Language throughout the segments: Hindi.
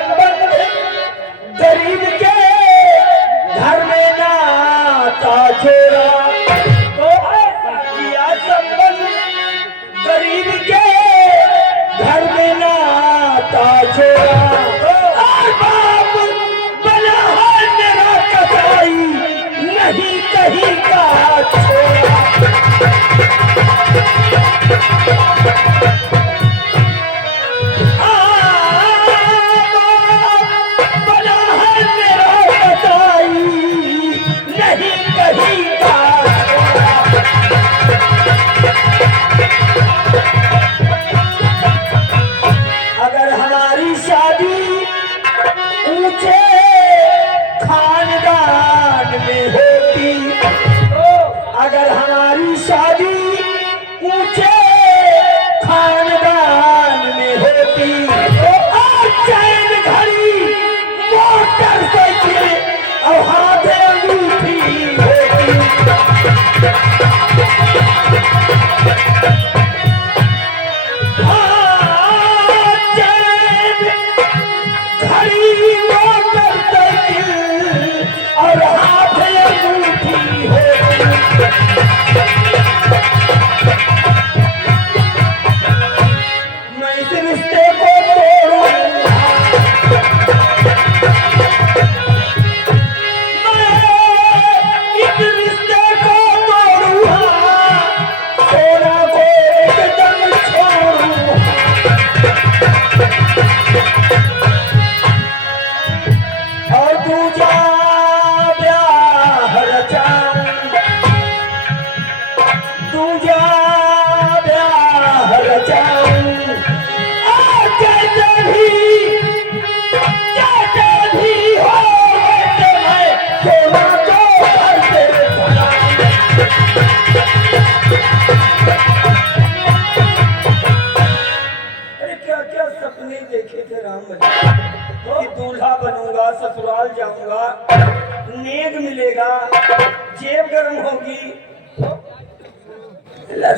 संबंध गरीब के घर में नाता छोड़ा, तो ऐसा किया संबंध गरीब के घर में नाता छोड़ा। और बाप बना है मेरा कसाई, नहीं कहीं का छोड़ा। अगर हमारी शादी ऊंचे खानदान में होती, अगर हमारी शादी ऊंचे खानदान में होती, तो आज चैन घड़ी मोटरसाइकिल और हाथ अंगूठी होती। दूल्हा बनूंगा, ससुराल जाऊंगा, नेग मिलेगा, जेब गर्म होगी,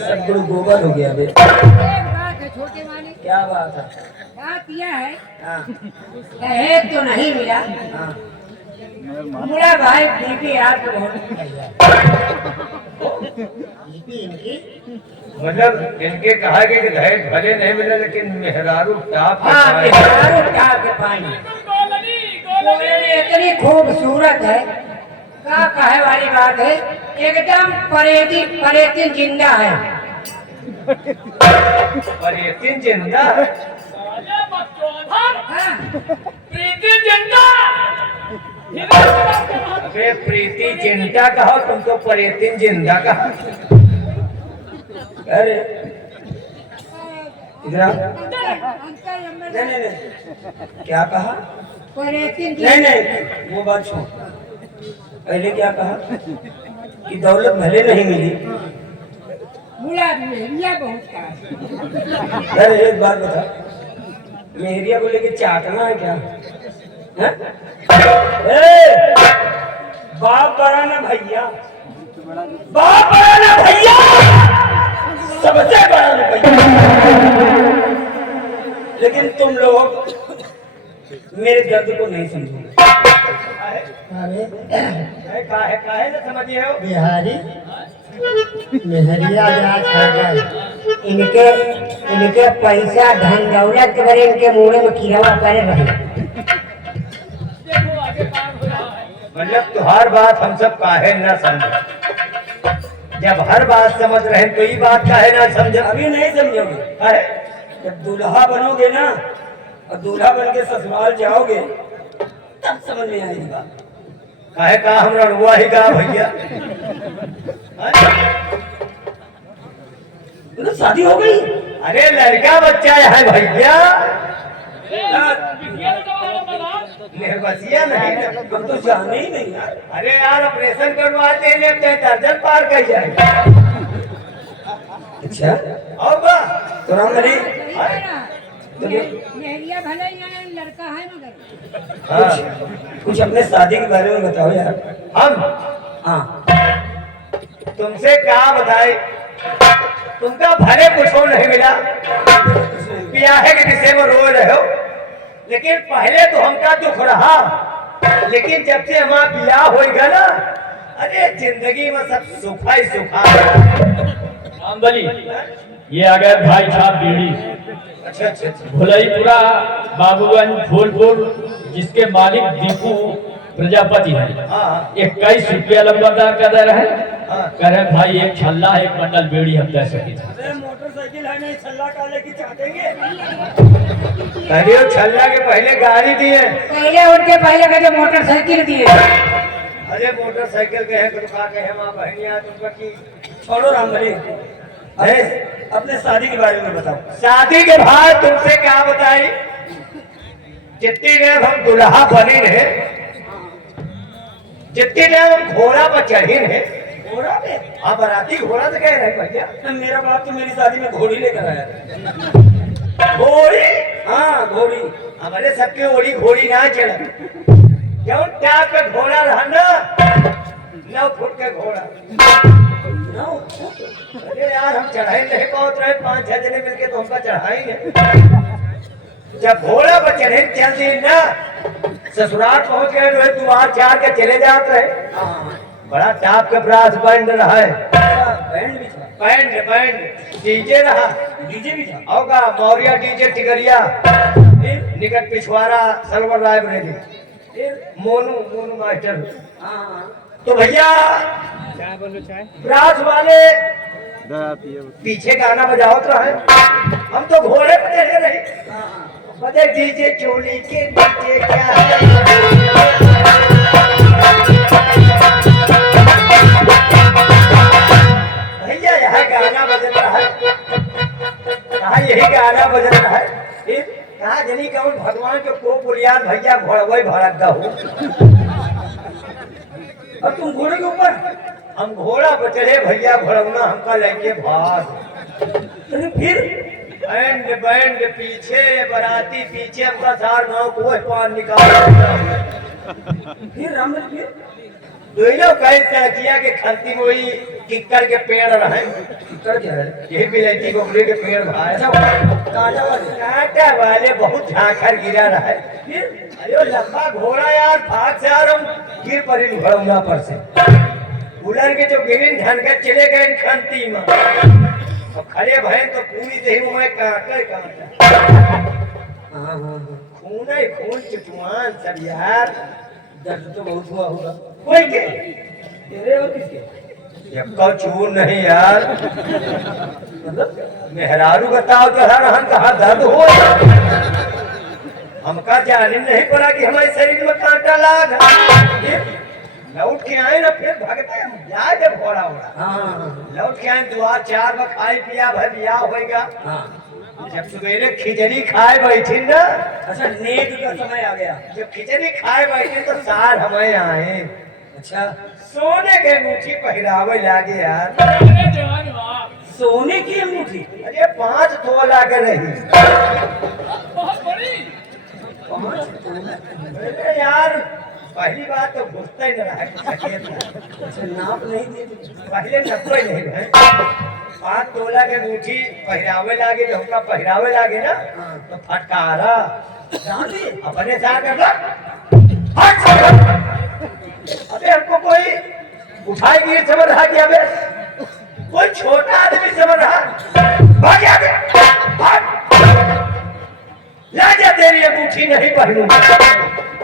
सब गुरु गोबर हो गया। एक बात है छोटे मालिक, क्या बात है? बात यह है, दहेज तो नहीं मिला। मुड़ा भाई बीपी आपको मतलब इनके कहा कि दहेज भले नहीं मिला, लेकिन मेहरारू टाप के पानी इतनी खूबसूरत है, क्या कहे वाली बात है, एकदम परेतिन जिंदा है। परेतिन जिंदा? प्रीति जिंदा? अबे प्रीति जिंदा कहो, तुम तो परेतिन जिंदा कहा। अरे इधर नहीं, क्या कहा? नहीं नहीं, वो बात छोड़। पहले क्या कहा कि दौलत भले नहीं मिली, बहुत का। अरे एक बात बता, मेहरिया को लेके चाटना है क्या? बाप बड़ा ना भैया, बाप बड़ा ना भैया, सबसे बड़ा ना भैया। लेकिन तुम लोग मेरे दर्द को नहीं समझोगे। काहे न समझिए हो? बिहारी मेहरिया जात है गए, इनके पैसा धन दौलत के बारे इनके मुंह में कीड़ा करे रहे। मतलब तुम्हार बात हम सब काहे न समझे? जब हर बात समझ रहे तो ये बात काहे ना समझे? अभी नहीं समझोगे। जब दूल्हा बनोगे ना और दूल्हा बन के ससुराल जाओगे, तब समझ में आएगी बात। काहे का हमरा रुआ ही गा भैया? तो शादी हो गई? अरे लड़का बच्चा है भैया, निर्वसिया नहीं। हम तो जाने ही नहीं यार। अरे यार ऑपरेशन करवाते हैं, दर्जन पार कर जाए। अच्छा और बा तो राम बने मेहरिया भले ही लड़का है मगर कुछ अपने शादी के बारे में बताओ यार। हम हाँ तुमसे क्या बताए? तुमका भले कुछ नहीं मिला, ब्याह के विषय में रो रहे हो, लेकिन पहले तो हमका दुख रहा, लेकिन जब से हमारा बियाह होगा ना, अरे जिंदगी में सब सुखा ही सुखा। रामबली, ये आ गए भाई साहब बीड़ी। अच्छा अच्छा अच्छा। भुलईपुरा बाबूगंज फूलपुर, जिसके मालिक दीपू प्रजापति है। हाँ 21 रुपया लंबादार का दर है। हाँ। कह रहे भाई एक छल्ला एक बंडल बीड़ी हम दे सके। अरे मोटरसाइकिल है नहीं, छल्ला काले की चाटेंगे। अरे वो छल्ला के पहले गाड़ी दिए, पहले उनके पहले कहते मोटरसाइकिल दिए। अरे मोटरसाइकिल के हैं दुका के हैं माँ बहनिया तुमका की। छोड़ो रामबली, अरे अपने शादी के बारे में बताओ। शादी के बाद तुमसे क्या बताई, जितनी देर हम दुल्हा बने रहे, जितनी देर हम घोड़ा पर चढ़े रहे। घोड़ा पे? हाँ बराती घोड़ा से कह रहे भैया। मेरा बाप तो मेरी शादी में घोड़ी लेकर आया। घोड़ी? हाँ घोड़ी। हमारे सबके ओड़ी घोड़ी ना चला, क्यों टाप पे घोड़ा रहा ना, 9 फुट का घोड़ा। अरे यार हम चढ़ाई नहीं पहुंच रहे, 5-6 जने मिलके तो हमका चढ़ाएंगे। जब घोड़ा पर चढ़े चल दी ना, ससुराल पहुंच गए तो द्वार 4 के चले जाते रहे। बड़ा टाप के ब्रास बैंड रहा है, बैंड भी था? बैंड डीजे रहा, डीजे भी था? होगा मौर्या डीजे टिगरिया, निकट पिछवाड़ा सलवर लाइब्रेरी, मोनू मास्टर। तो भैया ब्रास वाले पीछे गाना बजाओ तो है, हम तो घोड़े पे चढ़े रहे। बजे डीजे चोली के नीचे क्या है, भैया यहाँ गाना बज रहा है, कहा यही गाना बज रहा है। कहा जनी कौन भगवान के को पुलियान भैया घोड़वे भड़क दा हो। और तुम घोड़े के ऊपर? हम घोड़ा पर चढ़े भैया, घोड़ौना हमका लेके भाग। अरे फिर? बैंड पीछे, बराती पीछे, हमका 4 गाँव को पान निकाल। फिर रामबली फिर? दोनों कई सड़किया के खलती में वही किक्कर के पेड़ रहे। किक्कर क्या है? यही बिलैती गोबरे के पेड़ भाई, कांटा वाले? कांटा वाले बहुत झांखर गिरा रहा है। फिर? अरे लंबा घोड़ा यार, भाग से यार हम गिर पड़े घोड़ौना पर से। उलर के जो गिरिन धनकर चले गए खंती में, तो खड़े भय तो पूरी देही में कांटा खून है, खून चुचुआन सब यार। दर्द तो बहुत हुआ होगा। कोई के तेरे और किसके? यक्का चूर नहीं यार, मतलब मेहरारू बताओ तो हर हन कहा दर्द हो। हमका जाने नहीं पड़ा कि हमारे शरीर में कांटा लाग। लौट के आए ना फिर भागते हम जाए जब घोड़ा उड़ा। लौट के आए द्वार 4 बजे खाई पिया भाई बियाह होएगा। जब सवेरे खिचड़ी खाए बैठी ना, अच्छा नेक का समय आ गया। जब खिचड़ी खाए बैठे तो सार हमें आए। अच्छा सोने के अंगूठी पहरावे लागे यार। अरे जवान वाह, सोने की अंगूठी? अरे 5 तोला के रही। बहुत बड़ी। 5 तोला? अरे यार पहली बात तो घुसता ही न रहा है। अच्छा नाप नहीं दी? पहले नब्बे नहीं है। 5 तोला के अंगूठी पहरावे लागे, जो हमका पहरावे लागे ना, तो फटकारा अपने साथ अबे हमको कोई उठाई गिर समझ रहा क्या? बे कोई छोटा आदमी समझ रहा, भाग जा बे, भाग। लाजा तेरी अंगूठी नहीं पहनूंगा।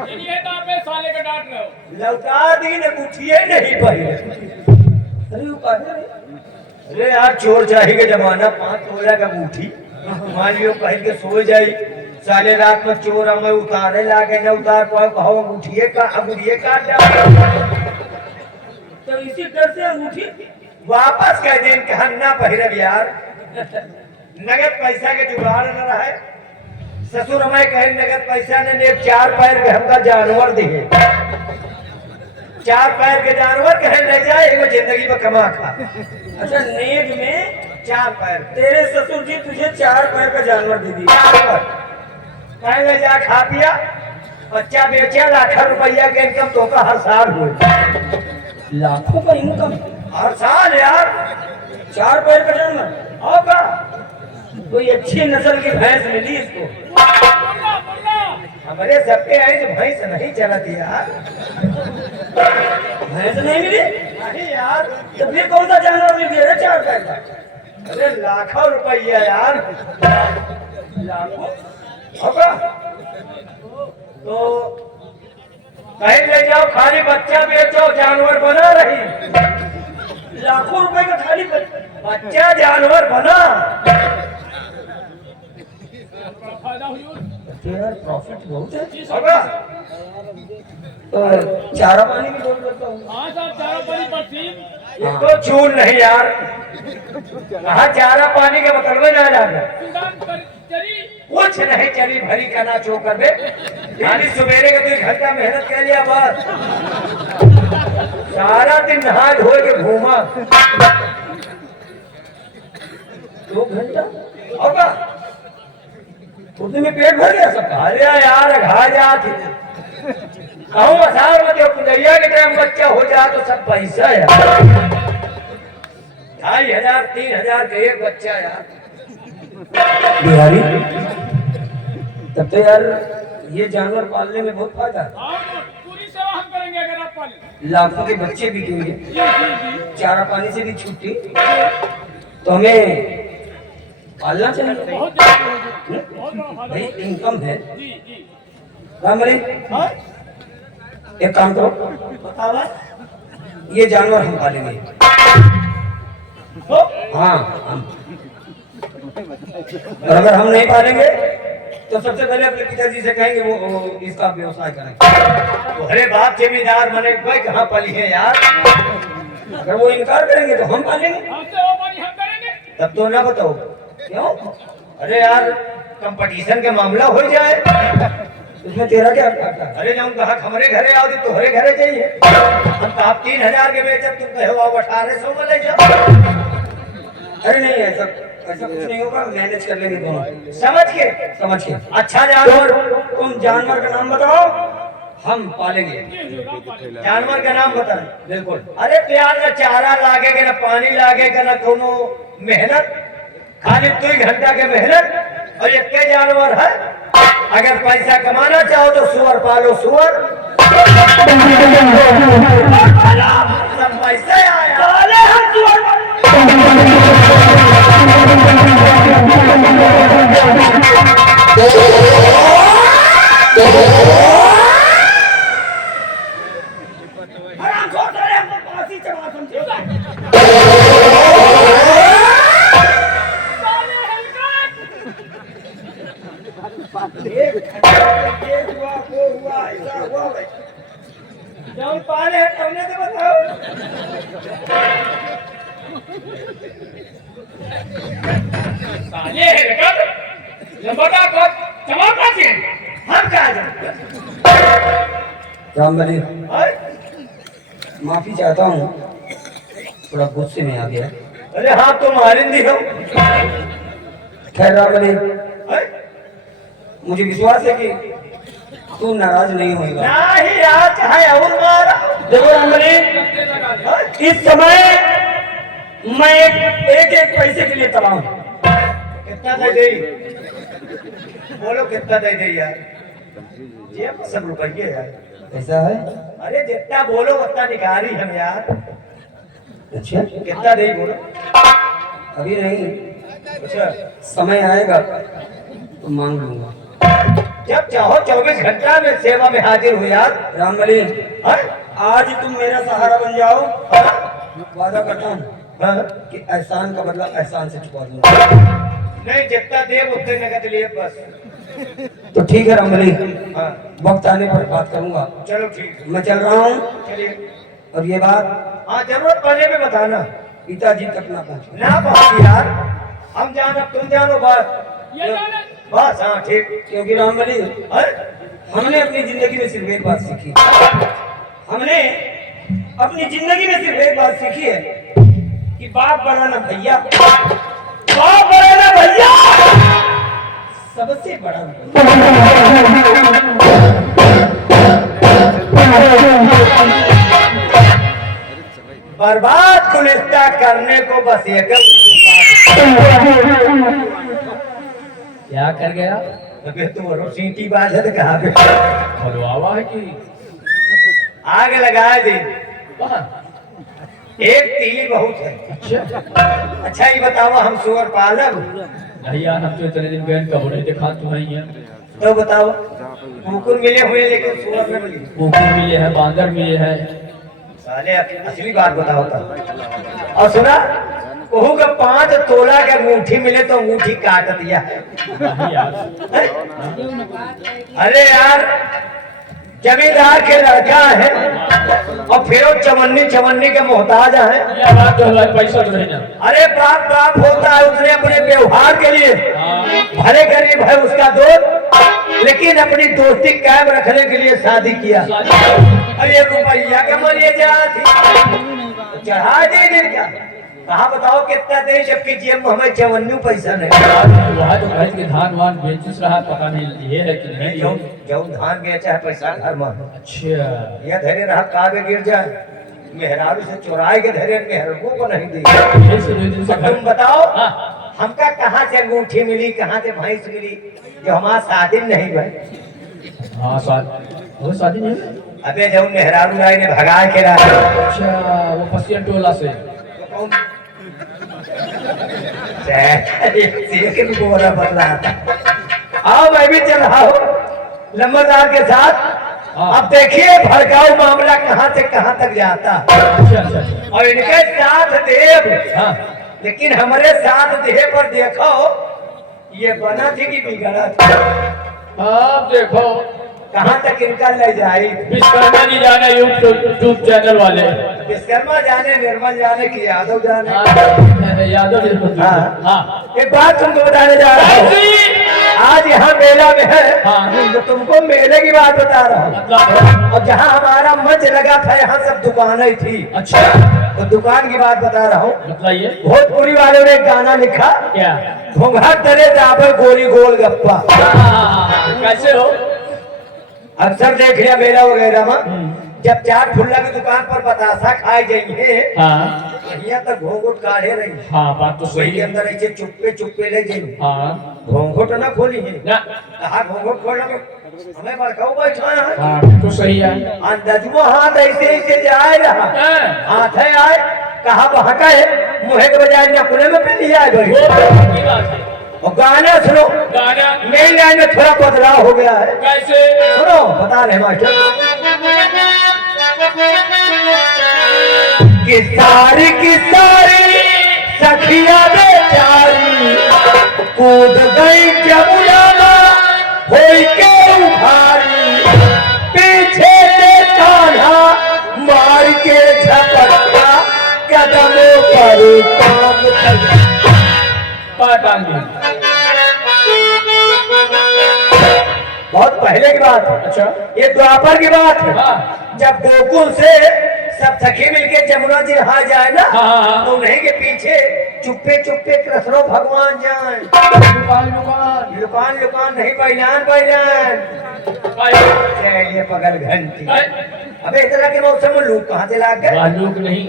ये तो आप साले का डांट रहे हो। लौटा दी अंगूठी नहीं पहने। अरे वो काहे? अरे यार चोर चाही के जमाना, 5 तोला का अंगूठी मान लियो पहन के सो जाई, साले रात में चोर हमें उतारे लागे न उतार पाओ, कहो अंगूठिए काट डाल। तो इसी डर से अंगूठी वापस कह दें कि हम ना पहिरब यार। नगद पैसा के जुगाड़ न रहे। ससुर हमें कहे नगद पैसा ने 4 पैर के हमका जानवर दिए। 4 पैर के जानवर कहे ले जाए, एगो जिंदगी में कमा खा। अच्छा नेक में 4 पैर तेरे ससुर जी तुझे 4 पैर का जानवर दे दिया। जानवर कहे ले जा खा पिया, बच्चा बेचा, लाखों रुपया के इनकम तो का हर साल हुए। लाखों का इनकम हर साल यार। 4 पैर का जानवर? होगा कोई अच्छी नस्ल की भैंस मिली इसको? मुर्गा मुर्गा हमारे सबके आई जो भैंस नहीं चलती यार। भैंस नहीं मिली नहीं यार, तो फिर कौन सा जानवर मिल गया 4 पैर का? अरे लाखों रुपया यार। लाखों? होगा तो कहीं ले जाओ, खाली बच्चा बेचो, जानवर बना रही। लाखों रुपए का खाली बच्चा जानवर बना। फायदा हुई यार प्रॉफिट बहुत है। होगा तो चारा पानी की जरूरत करता हूँ। हाँ साहब, चारों पानी पड़ती इसको चून नहीं यार, कहा चारा पानी के बतल में जा जाकर चली कुछ नहीं चली, भरी का ना चो कर दे। खाली सवेरे के 2 घंटा मेहनत कर लिया बस, सारा दिन नहा धो के घूमा। 2 घंटा होगा उतने में पेट भर गया सबका। अरे यार घा जाती कहूँ असार में जो पुजैया के टाइम बच्चा हो जाए तो सब पैसा यार। 2500 3000 का एक बच्चा यार। बिहारी तब तो यार ये जानवर पालने में बहुत फायदा है। हाँ, पूरी सेवा हम करेंगे अगर आप पालें। लाखों के बच्चे बिकेंगे, जी जी जी, चारा पानी से भी छुट्टी, तो हमें पालना चाहिए। बहुत जरूरी है, बहुत बड़ा फायदा भाई होगा। इनकम है। जी जी, राम भाई एक काम करो, बतावा ये जानवर हम पालेंगे। तो हाँ हम, और अगर हम नहीं पालेंगे तो सबसे पहले अपने पिताजी से कहेंगे वो इसका व्यवसाय करें। अरे बाप जमींदार बने कोई कहाँ पली है यार। अगर वो इनकार करेंगे तो हम पालेंगे। हाँ सेवा पानी हम करेंगे। तब तो ना बताओ क्यों? अरे यार कंपटीशन के मामला हो जाए। इसमें तेरा क्या करता है? अरे जब कहा हमारे घरे आओ तो तुम्हारे घरे चाहिए। हम तो आप 3000 के बेचब, तुम कहो आप 1800 में ले जाओ। अरे नहीं, ऐसा ऐसा कुछ नहीं होगा, मैनेज कर लेंगे दोनों समझ के अच्छा जानवर। तुम जानवर का नाम बताओ, हम पालेंगे। जी जी, आप पालेंगे। जानवर का नाम बता। बिल्कुल। अरे प्यार ना चारा लागेगा ना पानी लागेगा ना कोनो मेहनत, खाली 2 घंटा के मेहनत और एक के जानवर है। अगर पैसा कमाना चाहो तो सुअर पालो, सुअर सब पैसे आया। पाले हम सुअर। हरामखोर साले, हमको फांसी चढ़ा समझे। साले हलकट! ये हुआ वो हुआ ऐसा हुआ भाई। जब पाले हैं तुमने तो बताओ। साले हलकट! लंबा को चमका के हम कहा जाए राम बली, और? माफी चाहता हूँ, थोड़ा गुस्से में आ गया। अरे हाँ तुम आरिंदी हो। खैर राम बली, और? मुझे विश्वास है कि तू नाराज नहीं होगा। नहीं यार, चाहे और मारा। देखो राम बली, इस समय मैं एक पैसे के लिए तबाह हूँ। कितना दे दे? बोलो कितना दे दे यार? जेब में सब रुपये यार। ऐसा है? अरे जितना बोलो उतना निकाली हम यार। अच्छा, कितना दे बोलो? अभी नहीं, अच्छा समय आएगा तो मांग लूंगा। जब चाहो 24 घंटा में सेवा में हाजिर हो यार। राम बली, हाँ? आज तुम मेरा सहारा बन जाओ, हाँ? वादा करता हूँ हाँ? कि एहसान का बदला एहसान से चुका दूंगा। नहीं जितना दे उतने नगद लिए बस। तो ठीक है राम बली, हाँ वक्त आने पर बात करूंगा। चलो ठीक है, मैं चल रहा हूँ, चलिए। और ये बात हाँ जरूरत पड़ने में बताना। पिताजी तक ना पहुंचे। ना पहुंची यार, हम जानो तुम जानो बस। ये जाने बस हाँ ठीक। क्योंकि राम बली, हाँ? हमने अपनी जिंदगी में सिर्फ एक बात सीखी। हमने अपनी जिंदगी में सिर्फ एक बात सीखी है कि बाप बड़ा ना भैया, बाप बड़ा ना भैया, सबसे बड़ा बर्बाद गुलिस्ता करने को बस एक क्या कर गया? अबे तू और सीटी बाजत कहाँ पे हलवावा है कि आग लगाए दे। कहाँ? एक तीली बहुत है। अच्छा अच्छा ये बताओ हम सुअर पालब नहीं यार, हम तो इतने दिन गए कब नहीं देखा तुम्हें है। तो बताओ कुकुर मिले हुए लेकिन सुअर न मिली। कुकुर मिले हैं, बांदर मिले हैं। साले असली बात बताओ तब। और सुना कहूँ का 5 तोला के अंगूठी मिले तो अंगूठी काट दिया है। नहीं यार, अरे यार जमींदार के लड़का है और फिर वो चमन्नी के मोहताज है। यह बात तो है, पैसा तो नहीं ना। अरे बाप बाप होता है उसने अपने व्यवहार के लिए हाँ, भले गरीब है उसका दोस्त लेकिन अपनी दोस्ती कायम रखने के लिए शादी किया। अरे रुपया के मरिए चढ़ा दे क्या कहा बताओ कितना दे जबकि जेब में हमें 54 पैसा नहीं। वहाँ तो कहे कि धान वान बेच रहा, पता नहीं ये है कि नहीं। जो धान बेचा है पैसा घर में। अच्छा यह धैर्य रहा काबे गिर जाए मेहरारू से चुराए के धैर्य मेहरबू को नहीं दी। ये से 2 दिन से अब तुम बताओ हाँ। हमका कहाँ से अंगूठी मिली कहाँ से भैंस मिली जो हमारा शादी नहीं भाई। हाँ शादी नहीं है। अबे जब मेहरारू राय ने भगा के रहा। अच्छा वो पसियन टोला से गोरा बदला था। आओ मैं भी चल रहा हूँ लंबरदार के साथ। हाँ। अब देखिए भड़काऊ मामला कहाँ से कहाँ तक जाता अच्छा। और इनके साथ देव हाँ लेकिन हमारे साथ देह पर देखो ये बना थी कि बिगड़ा थी। अब देखो कहाँ तक इनका ले जाए। विश्वकर्मा जी जाने यूट्यूब चैनल वाले। विश्वकर्मा जाने निर्मल जाने की यादव जाने। हाँ, यादव जी। हाँ। हाँ एक बात तुमको बताने जा रहा हूँ। आज यहाँ मेला में है हाँ। तो तुमको मेले की बात बता रहा हूँ। मतलब और जहाँ हमारा मंच लगा था यहाँ सब दुकानें थी। अच्छा तो दुकान की बात बता रहा हूँ। बताइए भोजपुरी वालों ने एक गाना लिखा क्या। घूंघट तरे जाबे गोरी गोल गप्पा। कैसे हो। अक्सर देख लिया मेला वगैरह में जब चाट फुल्ला की दुकान पर बतासा खाए जाइए हाँ यहाँ तक घोंघट काढ़े रही। हाँ बात तो वही सही के है। अंदर ऐसे चुप्पे ले जाइए हाँ घोंघट ना खोली है ना। कहा घोंघट खोलना हमें बड़काऊ बैठा है। हाँ तो सही है। अंदजमो हाथ ऐसे ऐसे जाए रहा हाँ, हाथ है आए कहा बहका है मुहे के बजाय नकुले में पे लिया है वो गई। की बात है। और गाना सुनो गाना मेरी लाइन में थोड़ा बदलाव हो गया है। कैसे। सुनो बता रहे मास्टर की सारी सखिया बेचारी कूद गई जमुना होई के उभारी पीछे से कान्हा मार के झपटा कदमों पर काम पाटांगी। बहुत पहले की बात है। अच्छा ये द्वापर की बात है। हाँ जब गोकुल से सब सखी मिलके जमुना जी नहा जाए ना हाँ। तो उन्हीं के पीछे चुप्पे कृष्णो भगवान जाए। लुकान नहीं बैलान ये पगल घंटी। अबे इतना के मौसम में लोग कहाँ से लाग गए। लोग नहीं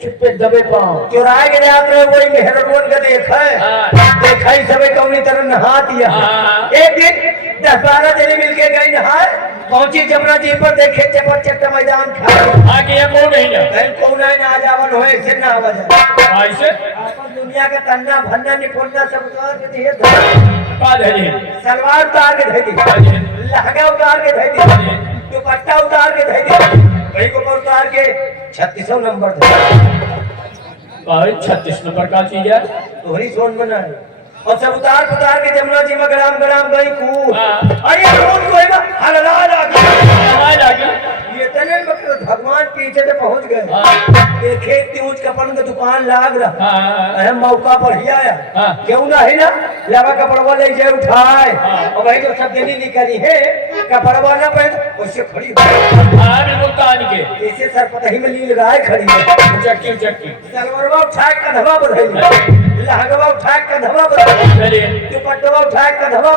चुप्पे दबे पाओ चुराए के जाते हैं वही मेहरबोन का देखा ही सब कौनी तरह नहा दिया। हाँ। एक दिन 10-12 जने मिलके गई नहाए पहुंची जमुना जी पर देखे चपर चट्टा मैदान खाए आगे ये कौन नहीं ना। कौन है ना जावन हो ऐसे ना बजा ऐसे आपन दुनिया का तन्ना भन्ना निपुणना सब उतार के दिए बात है जी। सलवार उतार के धै दी लहंगा उतार के धै दी दुपट्टा उतार के धै दी वही को उतार के 3600 नंबर थे। 36 नंबर का चीज है। तोहरी सोन बना है और सब उतार के जमुना जी में गड़ाम गई कू। हाँ। अरे कौन कोई हल्ला आवाज आ गई। ये तने भगवान पीछे से पहुंच गए। हाँ। देखे ऊंच कपड़ का दुकान लाग रहा हाँ। अहम मौका पर ही आया। हाँ। क्यों ना है ना लवा कपड़वा ले जाए उठाए हाँ। और वही जो सब देनी निकली है कपड़वा ना पहन उससे खड़ी हाँ बिल्कुल तान के ऐसे सरपतही में लील गाय खड़ी है। चक्की सलवारवा उठाए कधवा बढ़ाई लहंगवा उठाए कधवा बढ़ाई चलिए दुपट्टवा उठाए कधवा